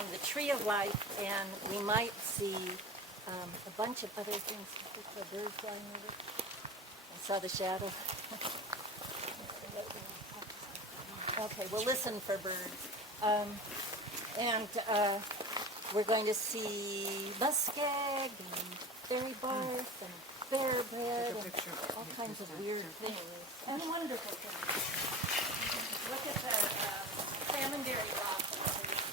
and the tree of life, and we might see a bunch of other things. A bird flying over. I saw the shadow. Okay, we'll listen for birds. We're going to see muskeg and berry bark and bear bread and all kinds of weird things and wonderful things. Look at the salmonberry rocks.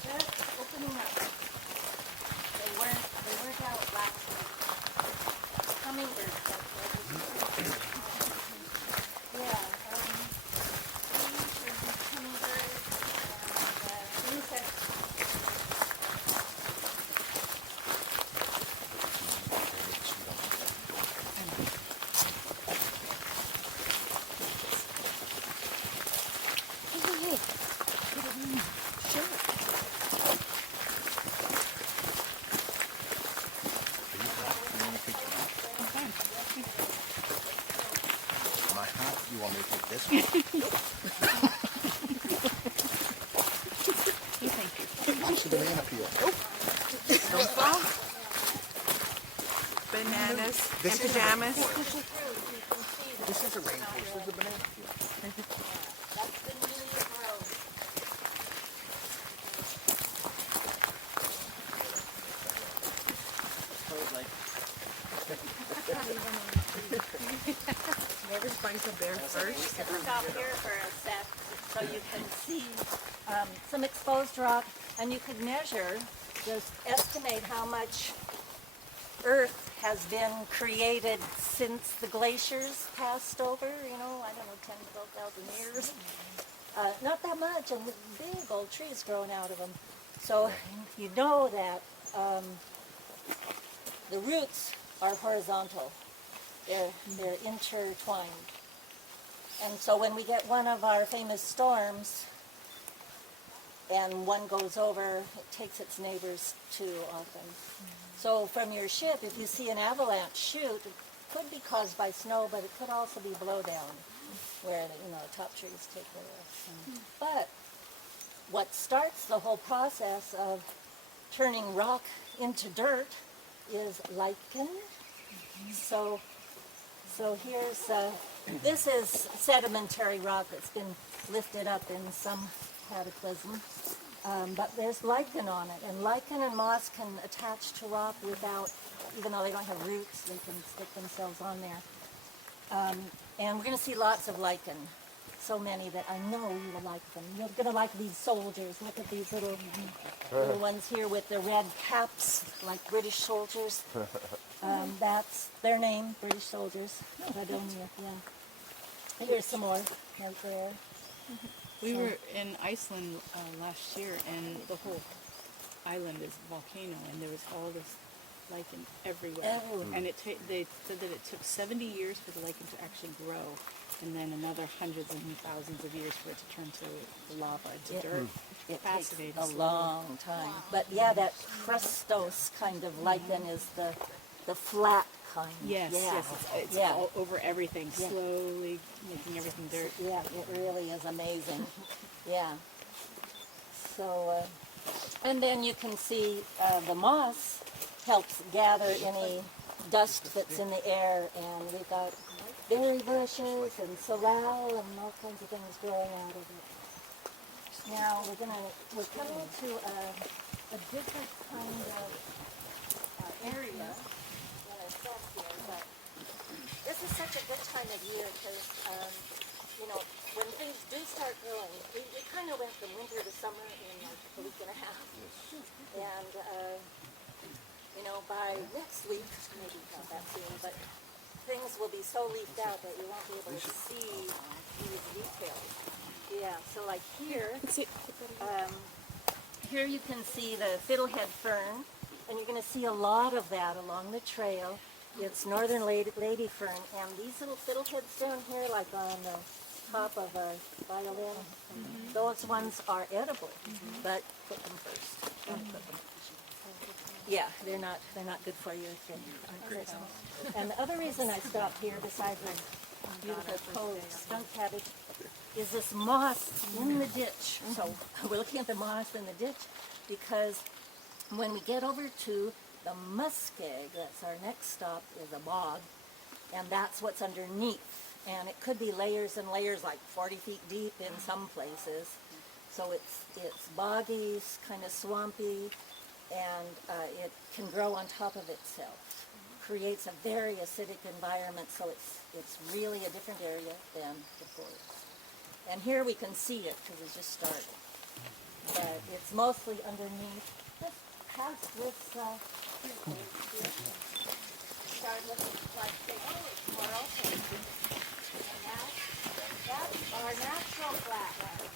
They're just opening up. They weren't out last week. Hummingbirds. Yeah. Trees and hummingbirds and insects. You want me to take this one? Watch the banana peel. Don't fall. Bananas and pajamas. This is a rainforest. This is a banana peel. That's the new grove. Never spice a bear first. Stop here for a sec so you can see some exposed rock, and you could measure, just estimate how much earth has been created since the glaciers passed over, I don't know, 10, 12,000 years. Not that much, and big old trees growing out of them. So you know that the roots are horizontal. They're intertwined. And so when we get one of our famous storms and one goes over, it takes its neighbors too often. So from your ship, if you see an avalanche shoot, it could be caused by snow, but it could also be blowdown, where the top trees take over. But what starts the whole process of turning rock into dirt is lichen. So here's, this is sedimentary rock that's been lifted up in some cataclysm, but there's lichen on it, and lichen and moss can attach to rock without, even though they don't have roots, they can stick themselves on there. And we're going to see lots of lichen, so many that I know you will like them. You're going to like these soldiers. Look at these little ones here with the red caps, like British soldiers. That's their name, British soldiers. Padonia, yeah. Here's some more right there. We were in Iceland last year, and the whole island is volcano, and there was all this lichen everywhere. And they said that it took 70 years for the lichen to actually grow, and then another hundreds and thousands of years for it to turn to lava, to dirt. It takes a long time. But yeah, that crustose kind of lichen is the flat kind. Yes, it's all over everything, slowly making everything dirt. Yeah, it really is amazing. Yeah. So, and then you can see the moss helps gather any dust that's in the air, and we've got berry bushes and sorrel and all kinds of things growing out of it. Now we're coming to a different kind of area in a sense here, but this is such a good time of year because, when things do start growing, we kind of went from winter to summer in like a week and a half. And, by next week, maybe not that soon, but things will be so leafed out that you won't be able to see these details. Yeah, so like here you can see the fiddlehead fern, and you're going to see a lot of that along the trail. It's northern lady fern, and these little fiddleheads down here, like on the top of a violin, those ones are edible, but cook them first. Don't cook them. Yeah, they're not good for you if they aren't cooked. And the other reason I stopped here, besides the beautiful cove skunk cabbage, is this moss in the ditch. So we're looking at the moss in the ditch because When we get over to the muskeg, that's our next stop, is a bog, and that's what's underneath. And it could be layers and layers, like 40 feet deep in some places. So it's boggy, kind of swampy, and it can grow on top of itself. Creates a very acidic environment, so it's really a different area than the forest. And here we can see it because it just started. But it's mostly underneath. This has this here. Start looking like they it's more open. And that's our natural flatland.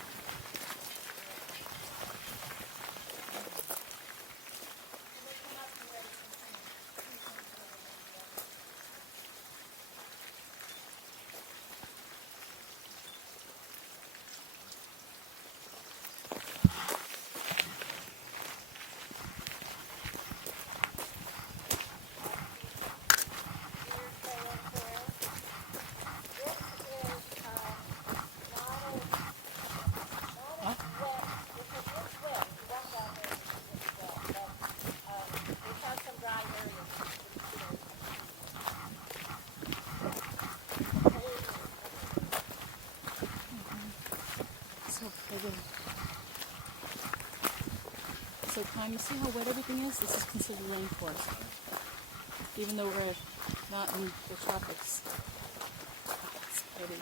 So Tom, you see how wet everything is? This is considered rainforest. Even though we're not in the tropics. It's pretty.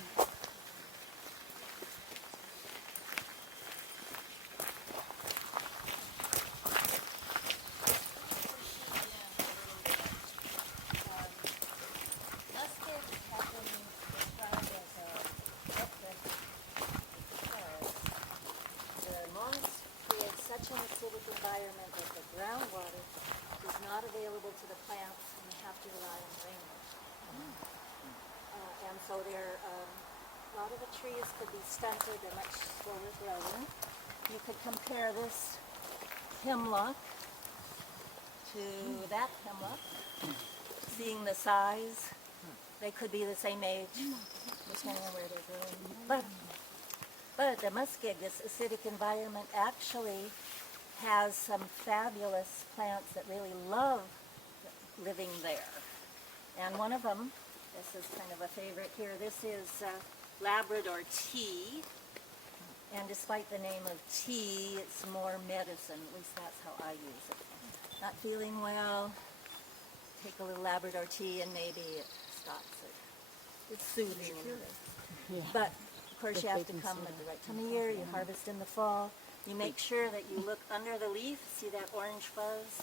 Environment that the groundwater is not available to the plants, and you have to rely on rainwater. And so a lot of the trees could be stunted, they're much slower growing. You could compare this hemlock to that hemlock, seeing the size. They could be the same age, depending on where they're growing. But the muskeg, this acidic environment, actually has some fabulous plants that really love living there. And one of them, this is kind of a favorite here, this is Labrador tea. And despite the name of tea, it's more medicine, at least that's how I use it. Not feeling well, take a little Labrador tea and maybe it stops it. It's soothing. Yeah. But of course you have to come at the right time of year, you harvest in the fall. You make sure that you look under the leaf, see that orange fuzz?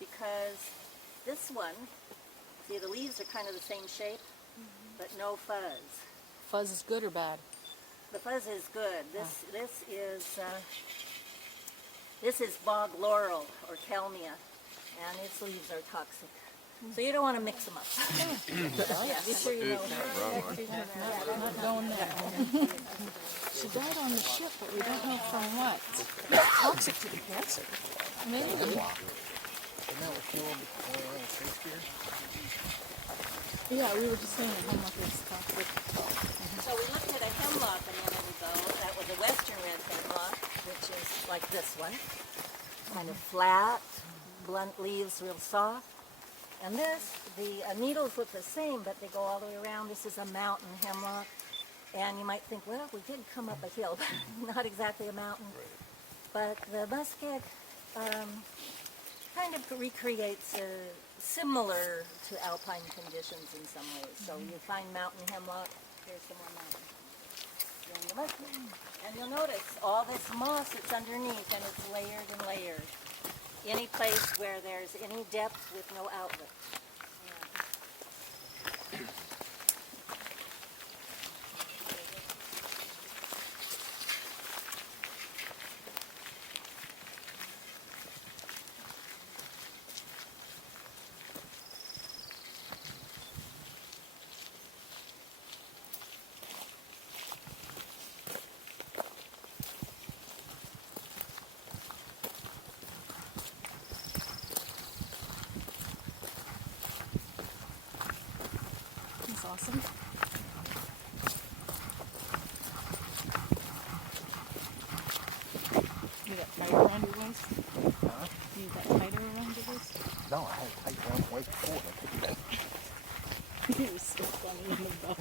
Because this one, see the leaves are kind of the same shape, but no fuzz. Fuzz is good or bad? The fuzz is good. This is bog laurel or kelmia, and its leaves are toxic. So you don't want to mix them up. Yeah, be sure you know. Not going there. She died on the ship, but we don't know from what. Toxic to the cancer. Maybe. Isn't that what killed Shakespeare? Yeah, we were just saying that hemlock is toxic. So we looked at a hemlock a minute ago. That was a western red hemlock, which is like this one. Kind of flat, blunt leaves, real soft. And this, the needles look the same, but they go all the way around. This is a mountain hemlock. And you might think, well, we did come up a hill, but not exactly a mountain. But the muskeg kind of recreates similar to alpine conditions in some ways. So you find mountain hemlock, here's some more mountain. Then the muskeg. And you'll notice all this moss that's underneath, and it's layered and layered. Any place where there's any depth with no outlet. That's awesome. You got fire around your waist? Huh? You got tighter around your waist? No, I had tight around the waist before. I took that. It was so funny in the bus.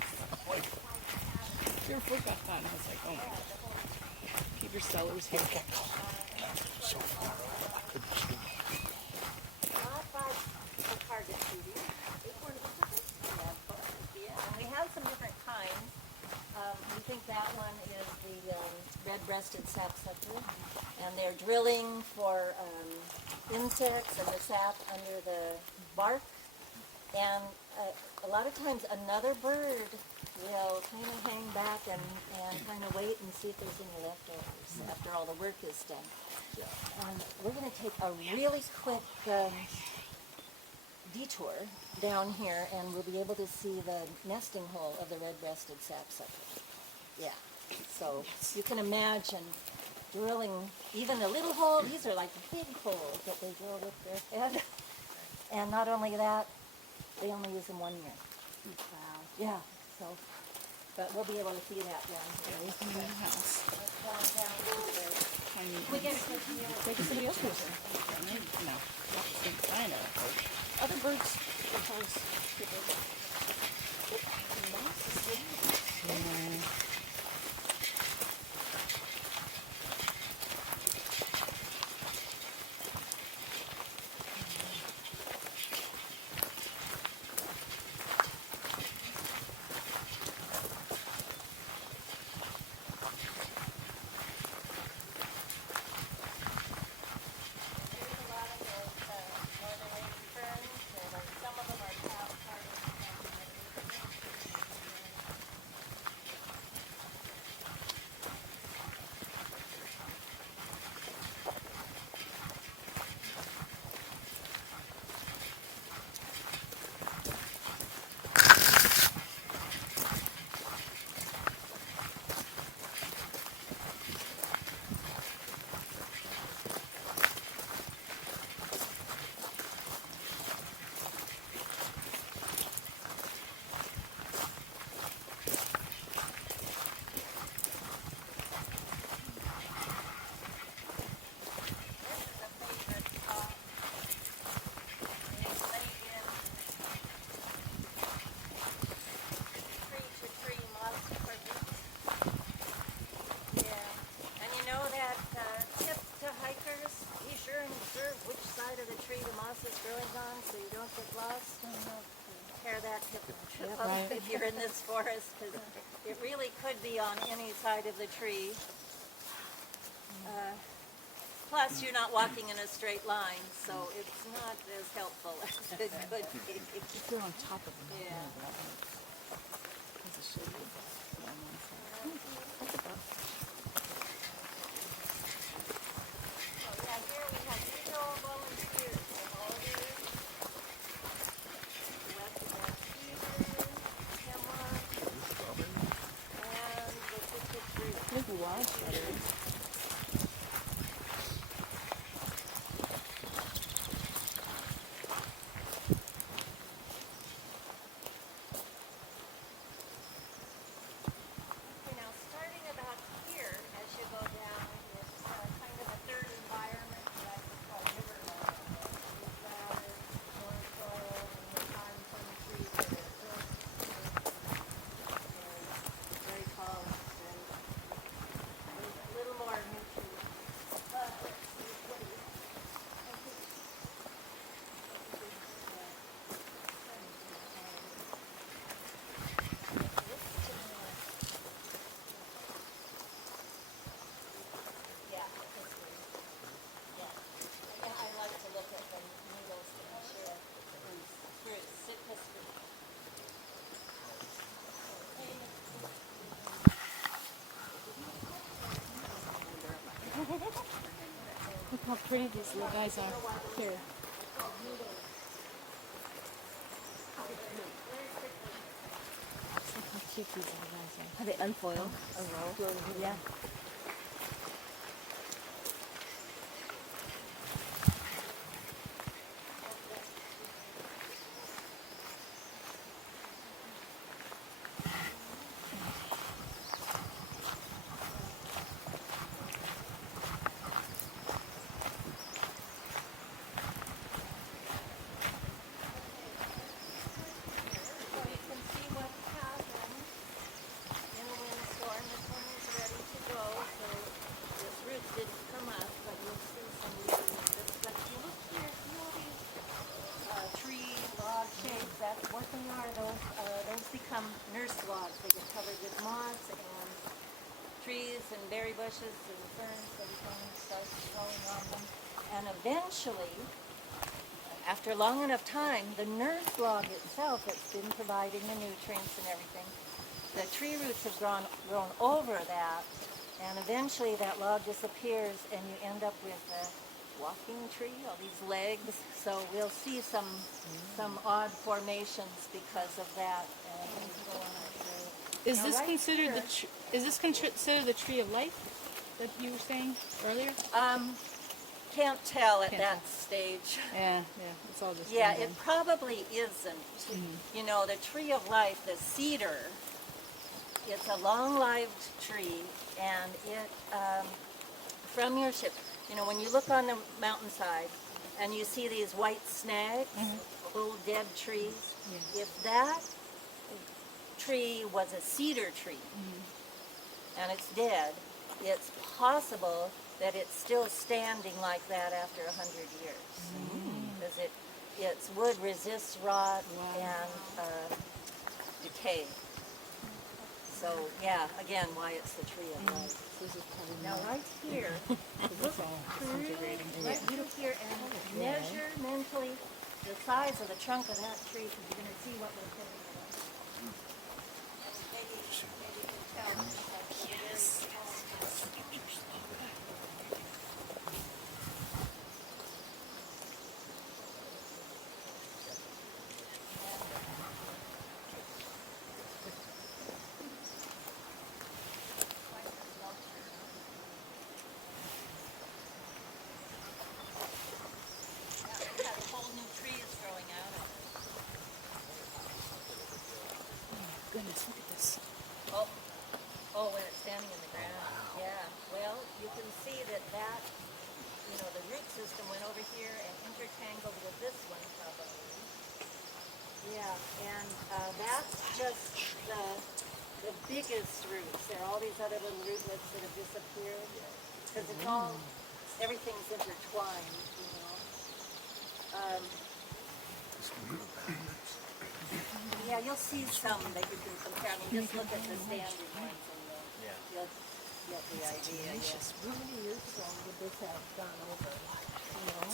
Your foot got caught, and I was like, oh my god. Peter Sellers here. So far over, I couldn't see. Not by the target shooting. Yeah, and we have some different kinds. We think that one is the red-breasted sapsucker, and they're drilling for insects and the sap under the bark. And a lot of times another bird will kind of hang back and kind of wait and see if there's any leftovers after all the work is done. And we're going to take a really quick detour down here, and we'll be able to see the nesting hole of the red-breasted sapsucker. Yeah, so you can imagine drilling even a little hole. These are like big holes that they drill with their head. And not only that, they only use them 1 year. Wow. Yeah, so, but we'll be able to see that down here. Away from your house. Let's go on down over there. I mean, We can continue. maybe somebody else was there. No. I know. Other birds. Yeah. There's a lot of those northern lady ferns, and some of them are part of so you don't get lost. Tear that tip up Right. if you're in this forest, because it really could be on any side of the tree. Plus, you're not walking in a straight line, so it's not as helpful as it could be. If you're on top of them. Yeah. There's a shade of that on one side. That's about. Oh, yeah, here we have eagle volunteers. Alders, west of that cedar, hemlock, and the Sitka tree. There's a wildflower. Okay, now starting about here, as you go down, it's kind of a third environment that I would call river environment. You've got more soil and you'll find some trees that are close and very tall and there's a little more new trees. But let's see, what do you I think yeah, this is, yeah. I like to look at the needles to make sure it's spruce, Sitka spruce. Look how pretty these little guys are. Here. Look how cute these little guys are. Have they unfoiled a roll? Yeah. and berry bushes and ferns, everything starts growing on them. And eventually, after long enough time, the nurse log itself that's been providing the nutrients and everything, the tree roots have grown over that, and eventually that log disappears and you end up with a walking tree, all these legs. So we'll see some odd formations because of that. Is Now, this right considered here- is this considered the tree of life that you were saying earlier? Can't tell at Can't that tell. stage. Yeah, it's all just Yeah, random. it probably isn't. You know, the tree of life, the cedar, it's a long-lived tree, and it, from your ship, you know, when you look on the mountainside and you see these white snags, old dead trees, if that tree was a cedar tree and it's dead, it's possible that it's still standing like that after 100 years. Because its wood resists rot and decay. So, yeah, again, why it's the tree of life. Now, right here, It's all disintegrating. right through here, and measure mentally the size of the trunk of that tree, because you're going to see what we're putting it on. Maybe you can tell. That's a very small. Goodness, look at this. Oh, when it's standing in the ground. Yeah. Well, you can see that, you know, the root system went over here and intertangled with this one probably. Yeah, and that's just the biggest roots. There are all these other little rootlets that have disappeared because it's all, everything's intertwined, you know. Yeah, you'll see some that you can compare. I mean, just look at the standard ones and you'll get the idea. Yeah. How many years ago would this have gone over? You know,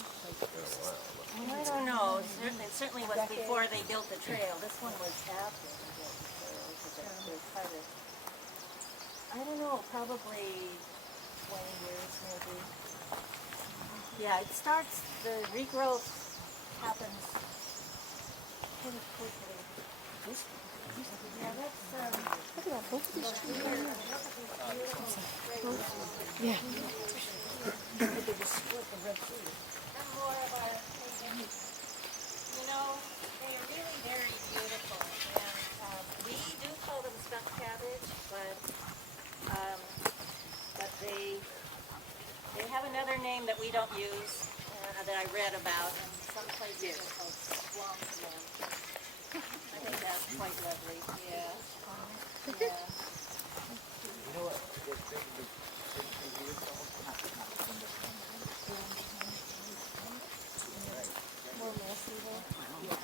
I don't know. It certainly was before they built the trail. This one was after they built the trail because they're kind of, I don't know, probably 20 years maybe. Yeah, it starts, the regrowth happens pretty quickly. Yeah, that's, look at that, both of these trees. Yeah. They just split the red tree. And more of a, you know, they are really very beautiful. And we do call them stuffed cabbage, but they have another name that we don't use, that I read about, and some places they're called swamp lamb. I think that's quite lovely. Yeah. Yeah. You know what? More messy though. Yeah.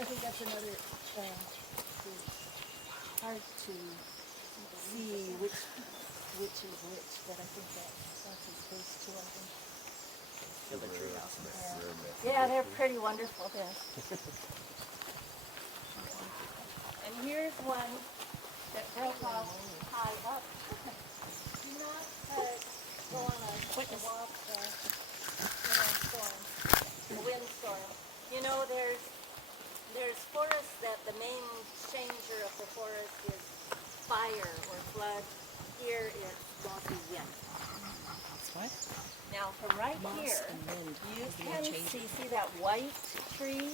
I think that's another, hard to see which is which, but I think that's his face too, I think. Yeah, they're pretty wonderful, yes. And here's one that broke off high up. Do not go on a walk in a storm, a windstorm. You know, there's forests that the main changer of the forest is fire or flood. Here it's mossy wind. What? Now from right here, you can see that white tree?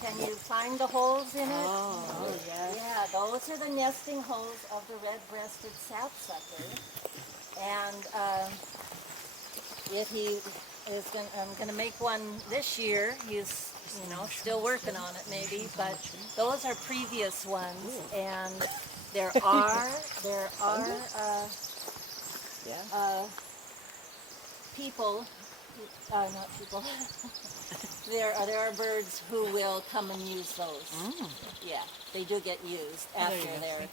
Can you find the holes in it? Oh, yes. Yeah, those are the nesting holes of the red-breasted sapsucker. And if he is I'm going to make one this year. He's, you know, still working on it maybe, but those are previous ones. And there are people, not people, there are birds who will come and use those. Yeah, they do get used after they're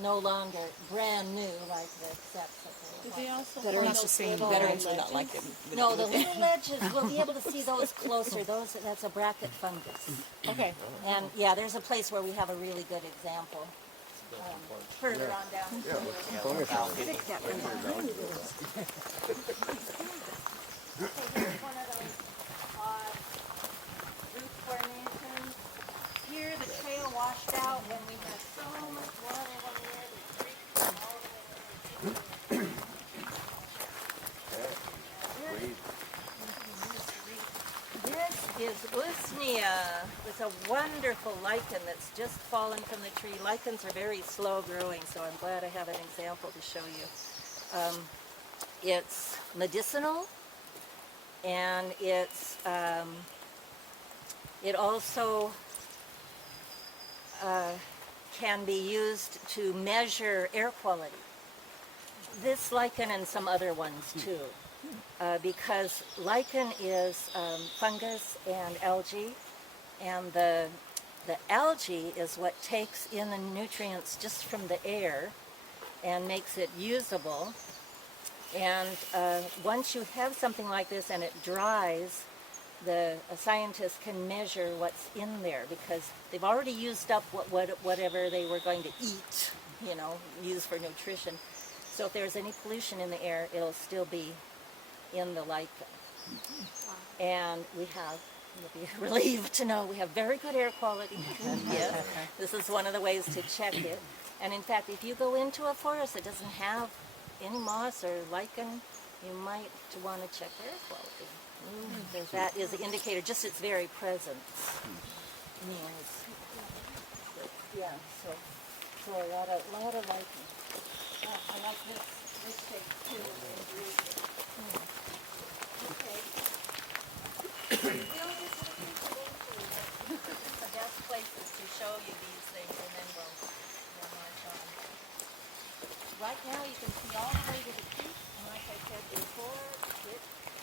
no longer brand new like the steps that Did they they were. also That are have not the same. little That are ledges. actually not like it. No, the little ledges, we'll be able to see those closer. That's a bracket fungus. Okay. And yeah, there's a place where we have a really good example. Further on down. Okay, here's one of those odd root formations. Here the trail washed out when we had so much water one year. The creek went all the way over. This is Usnea. It's a wonderful lichen that's just fallen from the tree. Lichens are very slow growing, so I'm glad I have an example to show you. It's medicinal, and it also can be used to measure air quality. This lichen and some other ones too. Because lichen is fungus and algae, and the algae is what takes in the nutrients just from the air and makes it usable. And once you have something like this and it dries, a scientist can measure what's in there because they've already used up whatever they were going to eat, use for nutrition. So if there's any pollution in the air, it'll still be in the lichen. And you'll be relieved to know we have very good air quality. Yes, this is one of the ways to check it. And in fact, if you go into a forest that doesn't have any moss or lichen, you might want to check air quality. Because that is an indicator, just its very presence means. Yeah, so a lot of lichen. I like this shape too. Okay. We'll just look into eventually. The best places to show you these things, and then we'll march on. Right now, you can see all the way to the creek, and like I said before, it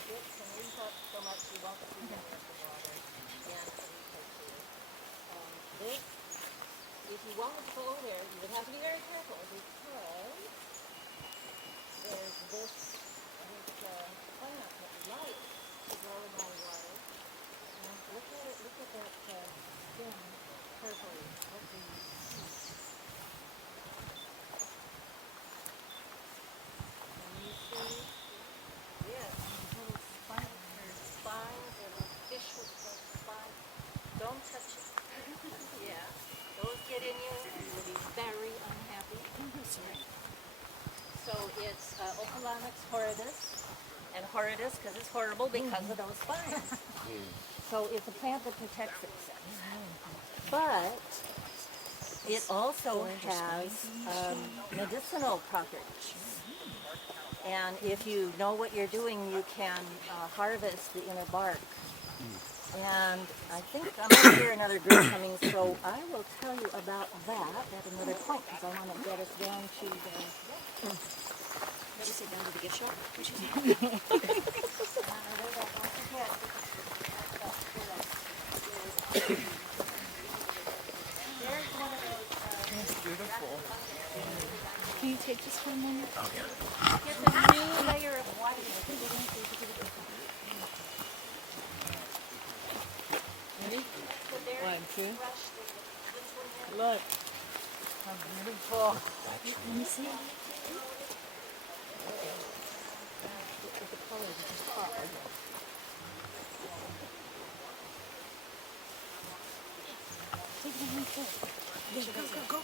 can leak up so much you won't see any of the water. And this, if you wanted to go there, you would have to be very careful because there's this plant that likes to grow in our water. And look at that stem carefully. What do you see? Can you see? Yes, little spines, little fish with those spines. Don't touch it. Yeah, those get in you, and you will be very unhappy. So it's Ophilonox horridus, and horridus because it's horrible because of those spines. So it's a plant that protects itself. But it also has medicinal properties. And if you know what you're doing, you can harvest the inner bark. And I think I'm going to hear another group coming, so I will tell you about that at another point, because I want to get us down to the... Did you say down to the gift shop? What'd you say? There's one of those... It's beautiful. Can you take this for a moment? Gets a new layer of white. Ready? So there 1, 2. crushed this one here. Look. How beautiful. Let me see. Go.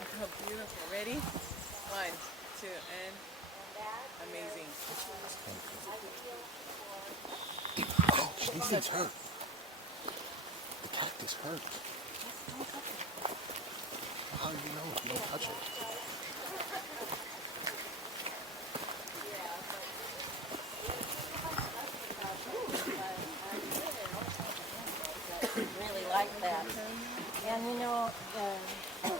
Look how beautiful. Ready? 1, 2, and amazing. This thing's hurt. The cactus hurt. How do you know? Don't touch it. Really like that. And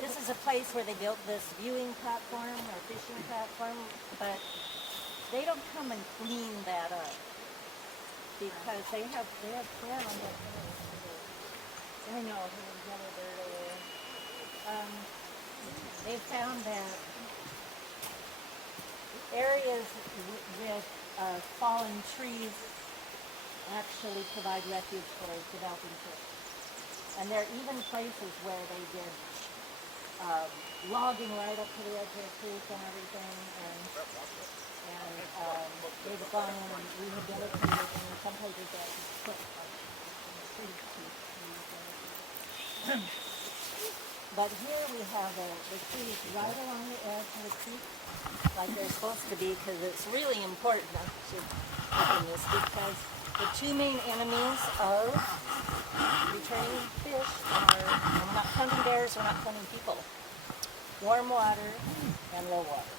this is a place where they built this viewing platform or fishing platform, but they don't come and clean that up because they have plan on that. No, he was yellow bird away. They found that areas with fallen trees actually provide refuge for developing fish. And there are even places where they did logging right up to the edge of the creek and everything, and they've gone in and rehabilitated, and in some places they actually put trees to rehabilitate. But here we have the trees right along the edge of the creek, like they're supposed to be, because it's really important to in this, because the two main enemies of returning fish are, and we're not counting bears, we're not counting people, warm water and low water.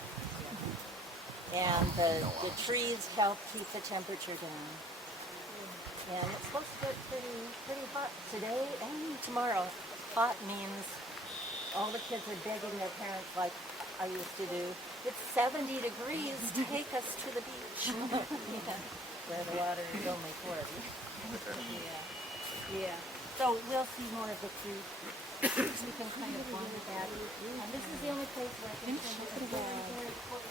And the trees help keep the temperature down. And it's supposed to get pretty hot today and tomorrow. Hot means all the kids are begging their parents, like I used to do, it's 70 degrees, take us to the beach. Yeah, where the water is only 40. Yeah. So we'll see more of the creek. We can kind of wander that. And this is the only place where I can show you the very close.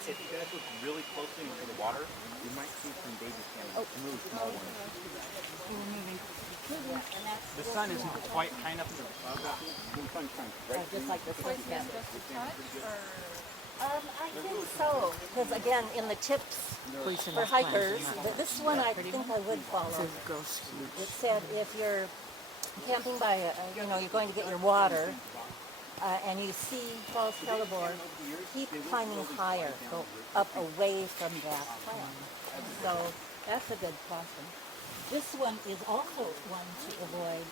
If you guys look really closely into the water, you might see some baby salmon, really small ones. The sun isn't quite high enough to the clouds. The sun shines right Just like the sunset. I think so, because again, in the tips for hikers, this one I think I would follow. It said if you're camping by, you're going to get your water, and you see false hellebore, keep climbing higher, go up away from that plant. So that's a good caution. This one is also one to avoid.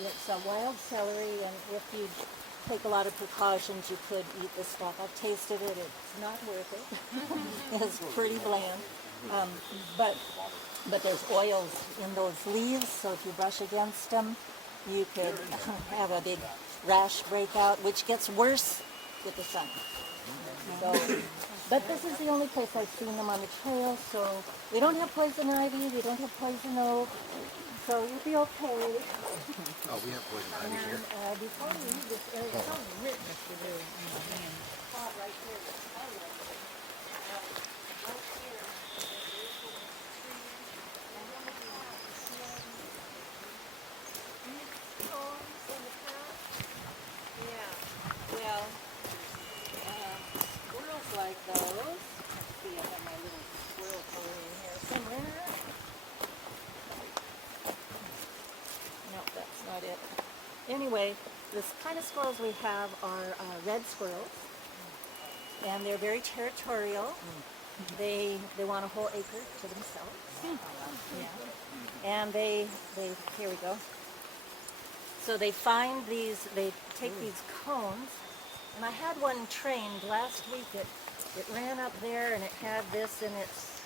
It's a wild celery, and if you take a lot of precautions, you could eat this stuff. I've tasted it. It's not worth it. It's pretty bland. But there's oils in those leaves, so if you brush against them, you could have a big rash breakout, which gets worse with the sun. So, but this is the only place I've seen them on the trail, so we don't have poison ivy, we don't have poison oak, so you'll be okay. Oh, we have poison ivy here. And before we leave this area, it's so rich. Spot right here. Right here, and then we have these homes in the past. Yeah. Well, squirrels like those. Let's see, I have my little squirrel toy in here somewhere. No, that's not it. Anyway, the kind of squirrels we have are red squirrels, and they're very territorial. They want a whole acre to themselves. Yeah. And they here we go. So they find these, they take these cones, and I had one trained last week. It ran up there and it had this in its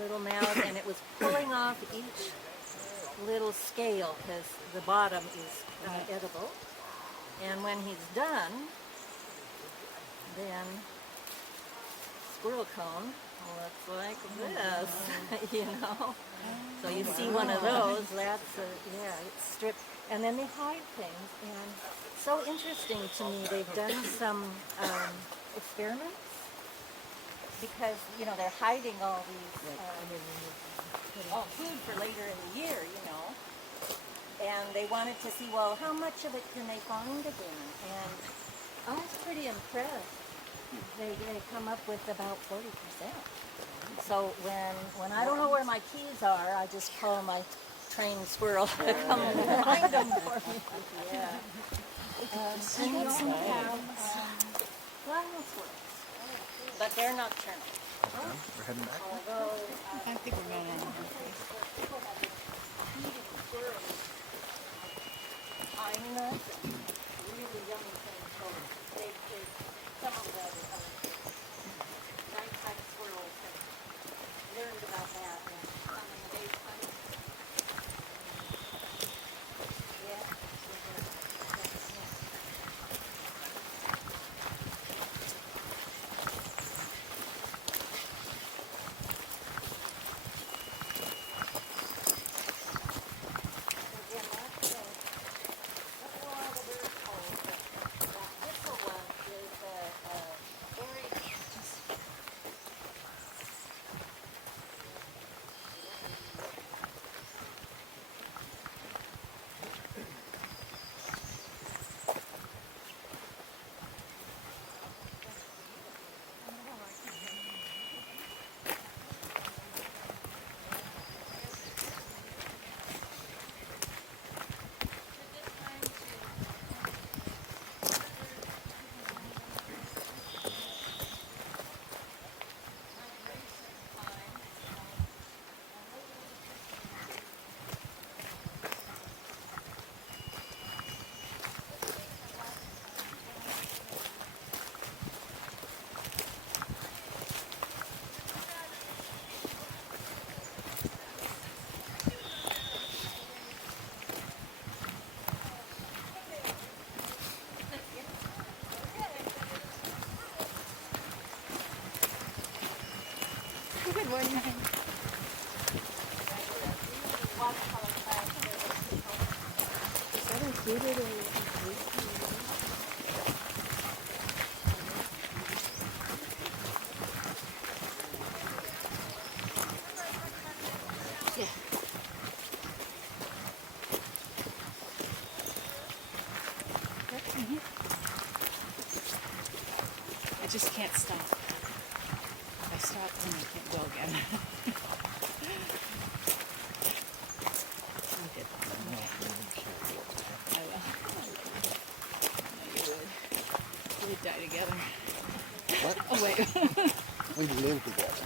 little mouth, and it was pulling off each little scale because the bottom is edible. And when he's done, then squirrel cone looks like this, you know. So you see one of those, that's it's stripped. And then they hide things, and so interesting to me, they've done some experiments, because, they're hiding all these, food for later in the year, and they wanted to see, well, how much of it can they find again, and I was pretty impressed. They come up with about 40%. So when I don't know where my keys are, I just call my trained squirrel to come and find them for me. Yeah. And we also have flying squirrels, but they're nocturnal. We're heading back. Although I think we're going on. people have been feeding squirrels pine nuts and really yummy things. So some of the nighttime squirrels have learned about that and come in the daytime. Yeah. morning. Is that included or yeah. Mhm. I just can't stop. If I stop, then I can't go again. I'm good. I will. I know you would. We'd die together. What? Oh, wait. We live together.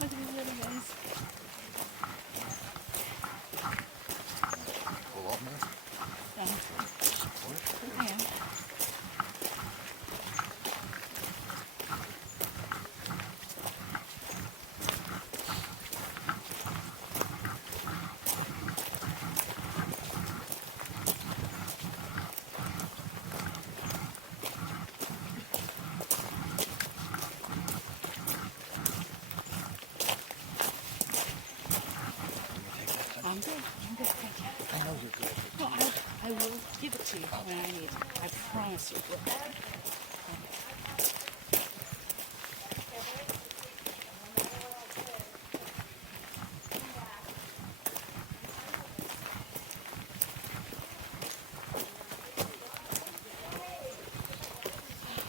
Look at these little guys. Pull off, man. Yeah. I'm good, thank you. I know you're good. Well, I will give it to you when I need it. I promise you.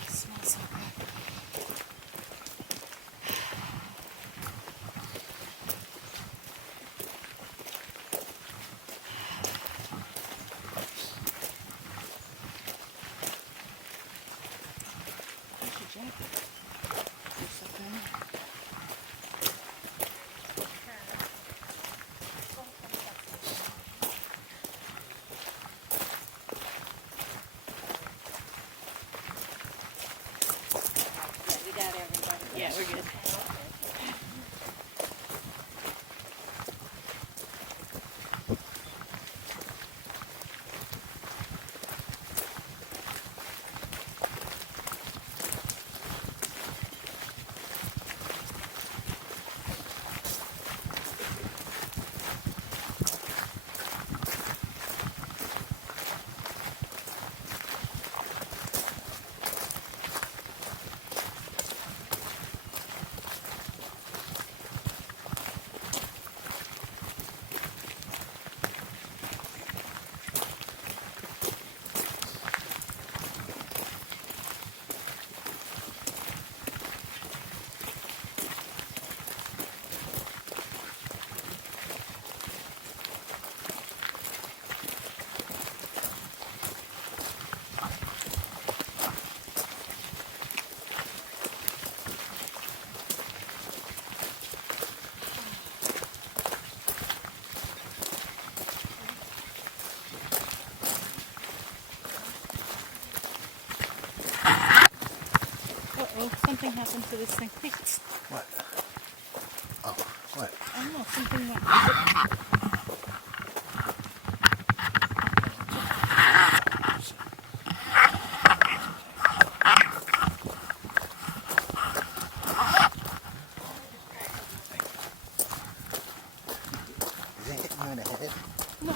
It smells so good. Where's your jacket? There's something. Yeah, we got everybody. Yeah, we're good. Uh-oh, something happened to this thing. Hey, What? Oh, what? I don't know, something went. Is it hitting you in the head? No.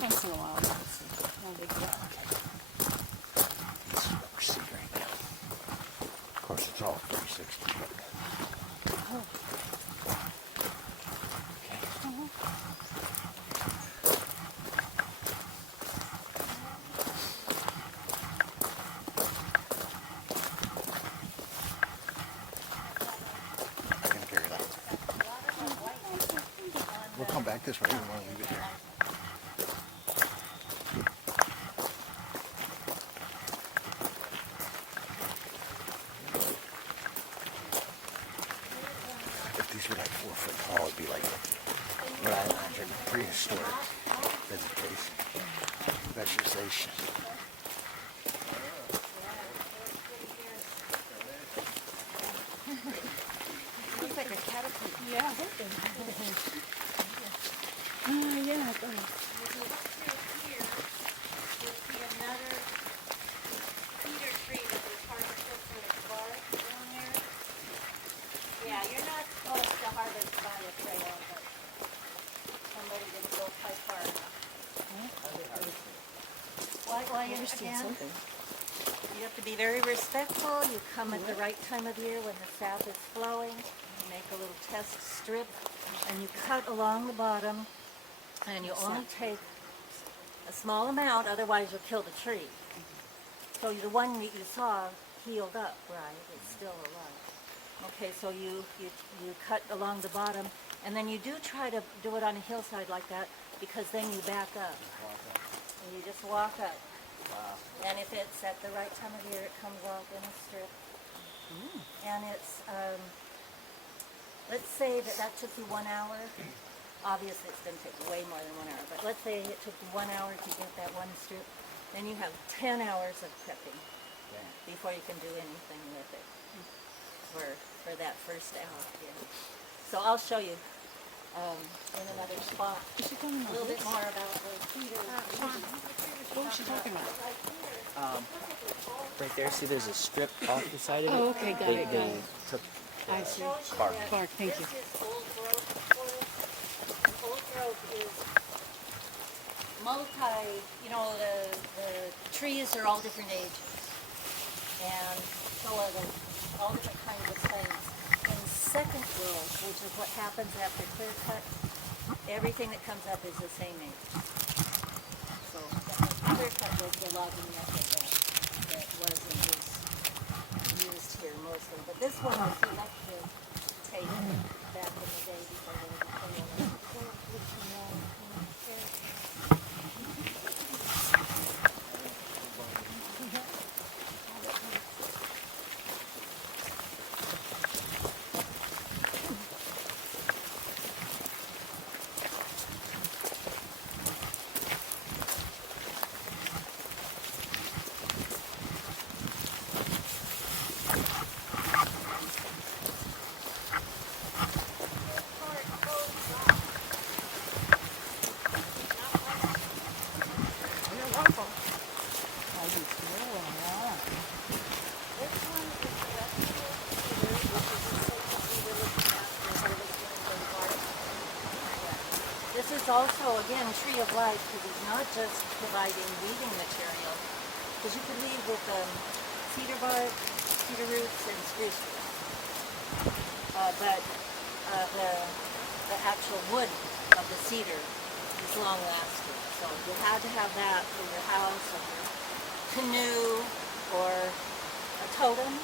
Once in a while, that's no big deal. It's what we see right now. Of course, it's all 360, but... Oh. I can carry it out. We'll come back this way. We want to leave it here. If these were like 4 foot tall, it'd be like what I imagine prehistoric vegetation. Looks like a caterpillar. Yeah. Yeah, it does. If you look through here, you'll see another cedar tree that was hard to kill for its bark down there. while you're again. You have to be very respectful. You come at the right time of year when the sap is flowing. You make a little test strip and you cut along the bottom, and you only take a small amount, otherwise you'll kill the tree. So the one that you saw healed up, right? It's still alive. Okay, so you cut along the bottom, and then you do try to do it on a hillside like that, because then you back up. And you just walk up. And if it's at the right time of year, it comes off in a strip. And it's, let's say that took you 1 hour. Obviously, it's going to take way more than 1 hour, but let's say it took you 1 hour to get that one strip. Then you have 10 hours of prepping before you can do anything with it for that first hour. Yeah. So I'll show you in another spot a little bit more about the cedar. What was she talking about? Right there, see there's a strip off the side of it? Oh, okay, got it, got it. Took I see. bark. Bark, thank you. This is old growth forest. And old growth is the trees are all different ages. And so are all different kinds of things. In second growth, which is what happens after clear cut, everything that comes up is the same age. So clear cut was the logging method that was used here mostly. But this one was selected take back in the day before they were deployed. This is also, again, tree of life, because it's not just providing weeding material, because you could weed with cedar bark, cedar roots, and spruce roots. But the actual wood of the cedar is long lasting. So you had to have that for your house or your canoe or a totem.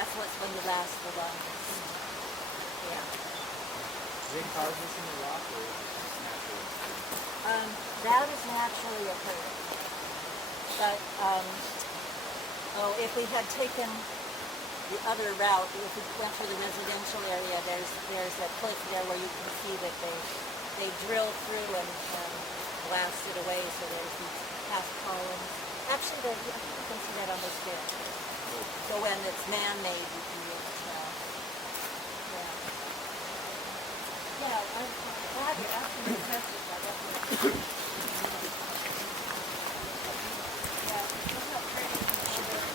That's what's going to last the longest. Yeah. Do they carve this in the rock or is it natural? That is naturally occurring. But if we had taken the other route, if we went through the residential area, there's a cliff there where you can see that they drill through and blast it away, so there's these half columns. Actually, I think you can see that on this bit. So when it's man-made, you can really tell. Yeah. Yeah, I'm glad you're asking me questions. I definitely. Yeah, look how pretty it is.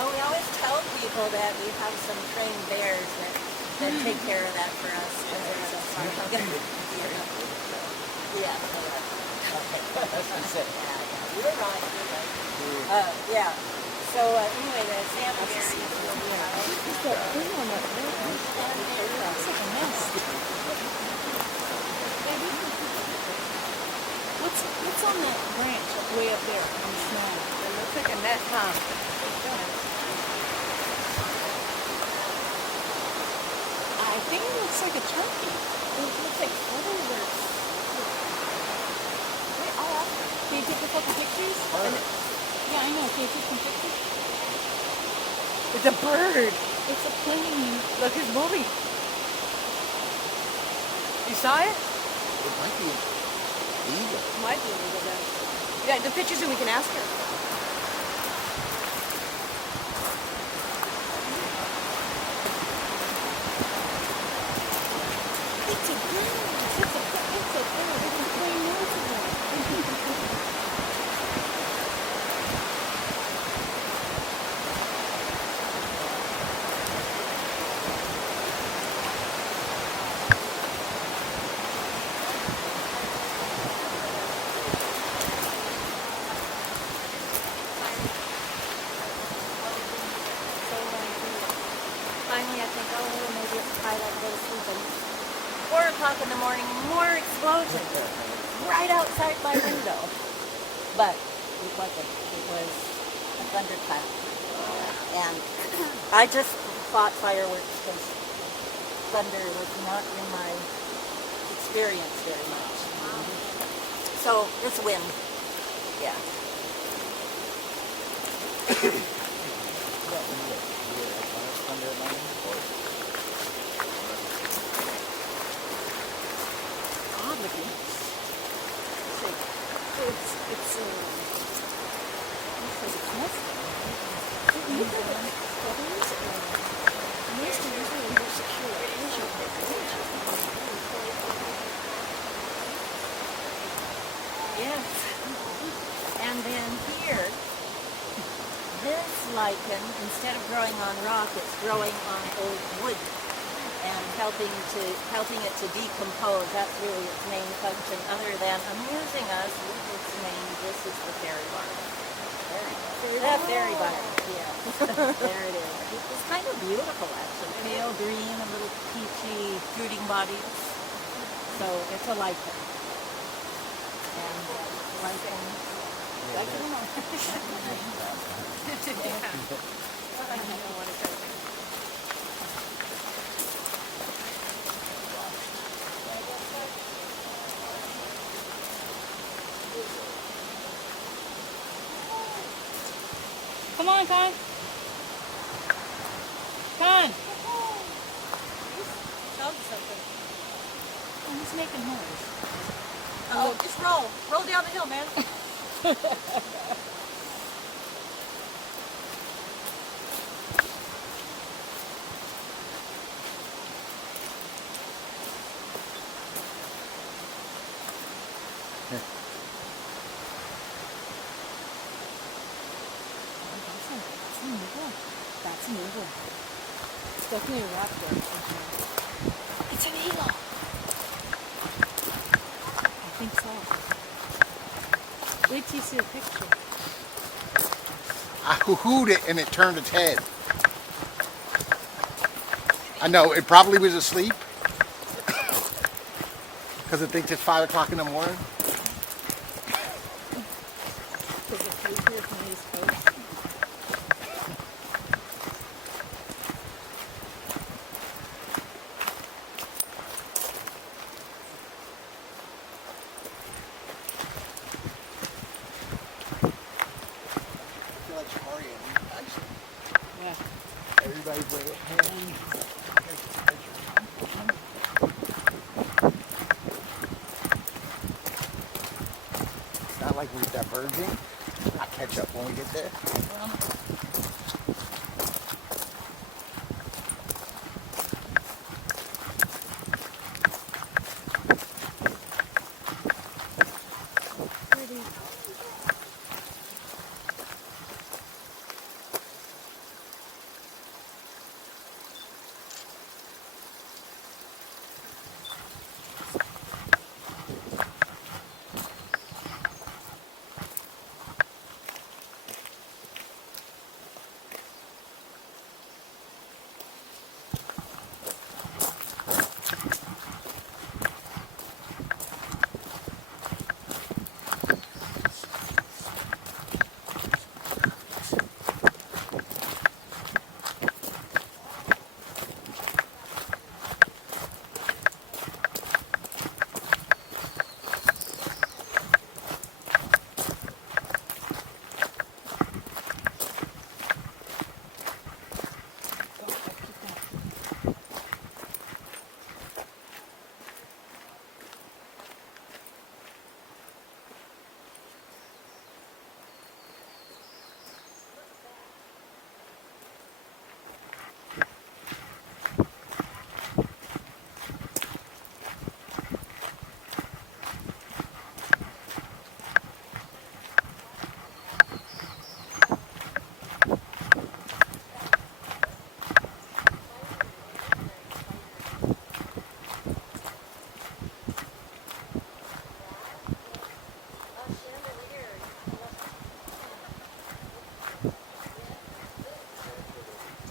Oh, we always tell people that we have some trained bears that take care of that for us. Yeah. You're right. Yeah. So anyway, the salmon bear is What's on that branch way up there on the snow? It looks like a net, huh? looks like a turkey. It looks like feathers or. Wait, I'll ask her. Can you take a couple pictures? Yeah, I know. Can you take some pictures? It's a bird. It's a plane. Look, it's moving. You saw it? It might be an eagle. Might be an eagle then. Yeah, the pictures and we can ask her. It's a bird. It's a bird. It's a plane noise of it. Finally, I think, oh, maybe it's twilight, go to sleep. And 4 o'clock in the morning, more explosions right outside my window. But it wasn't. It was a thunderclap. And I just fought fireworks because thunder was not in my experience very much. So it's wind. Yeah. Odd looking. It's looks like it's nesting. You think it's feathers or nest are usually a more secure location. Yes. And then here, this lichen, instead of growing on rock, it's growing on old wood and helping it to decompose. That's really its main function, other than amusing us with its name. This is the fairy bark. The fairy bark, yeah. There it is. It's kind of beautiful, actually. Pale green and little peachy fruiting bodies. So it's a lichen. And lichen. Yeah. I don't want to touch it. Come on, Con. Con. Tell me something. Oh, he's making noise. Oh, just roll. Roll down the hill, man. That's an eagle. It's definitely a raptor. It's an eagle. I think so. Wait till you see a picture. I hoo-hooed it and it turned its head. I know, it probably was asleep. Because it thinks it's 5 o'clock in the morning. Because it's right here from the East Coast. Yeah. Everybody's way ahead. It's not like we're diverging. I'll catch up when we get there.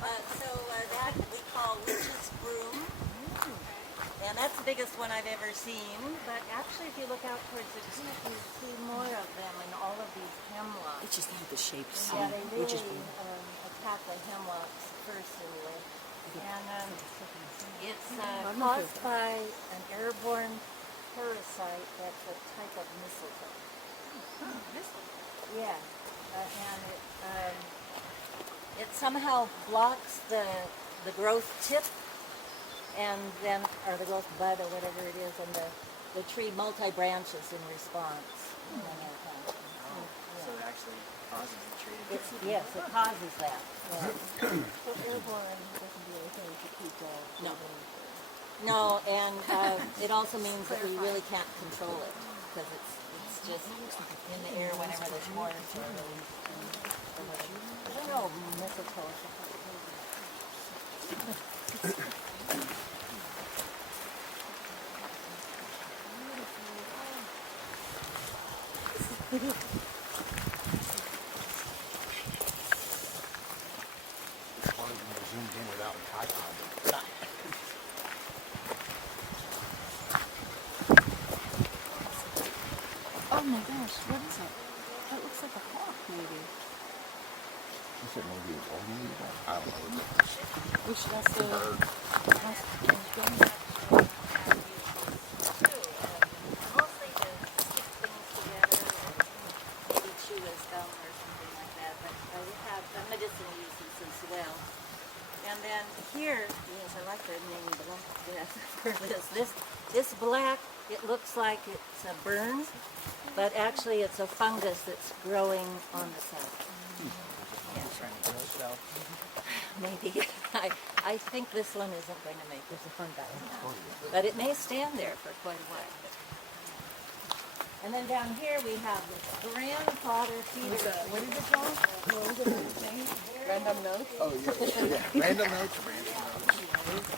That we call witch's broom. And that's the biggest one I've ever seen. But actually, if you look out towards the creek, you see more of them in all of these hemlocks. It's just not the shapes. Yeah, they Which is really attack the hemlocks first anyway. And it's caused by an airborne parasite that's a type of mistletoe. Yeah, and it somehow blocks the growth tip, and then, or the growth bud, or whatever it is, and the tree multi-branches in response. So it actually causes the tree to Yes, it causes that. Yeah. So airborne doesn't do anything to keep No. No, and it also means that we really can't control it, because it's just in the air whenever there's more. I don't know, mistletoe. As long as you zoomed in without a tripod. Oh my gosh, what is it? That looks like a hawk, maybe. You said maybe it's old. I don't know. We should ask the. Mostly to stick things together and maybe chew his gum or something like that. But we have medicinal uses as well. And then here, yes, I like the name black death for this. This black, it looks like it's a burn, but actually it's a fungus that's growing on the side. trying to kill itself. Maybe. I think this one isn't going to make this a fungi. But it may stand there for quite a while. And then down here we have the grandfather feeder. What is it called? Random note. Oh, yeah. Random notes, random notes.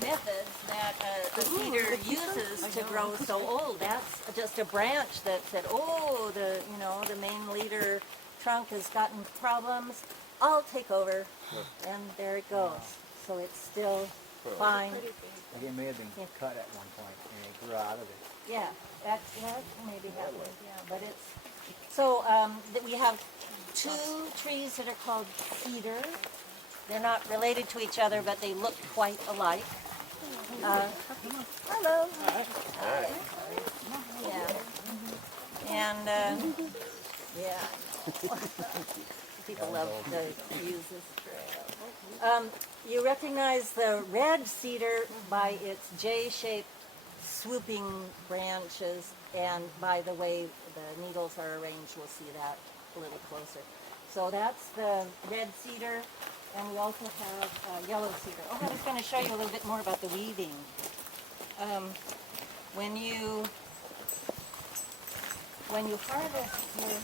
Methods that the cedar uses to grow so old. That's just a branch that said, oh, the main leader trunk has gotten problems. I'll take over, and there it goes. So it's still fine. Like it may have been cut at one point and it grew out of it. Yeah, that maybe happened. Yeah, but it's so we have two trees that are called cedar. They're not related to each other, but they look quite alike. Hello. Hi. Yeah. And yeah, people love to use this trail. You recognize the red cedar by its J-shaped swooping branches, and by the way the needles are arranged, we'll see that a little closer. So that's the red cedar, and we also have yellow cedar. Oh, I was going to show you a little bit more about the weaving. When you harvest your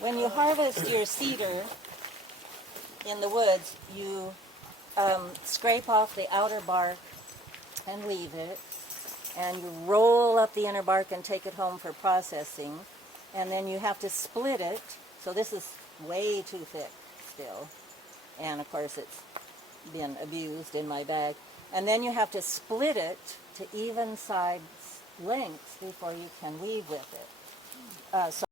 when you harvest your cedar in the woods, you scrape off the outer bark and leave it, and you roll up the inner bark and take it home for processing, and then you have to split it. So this is way too thick still, and of course it's been abused in my bag. And then you have to split it to even size lengths before you can weave with it. So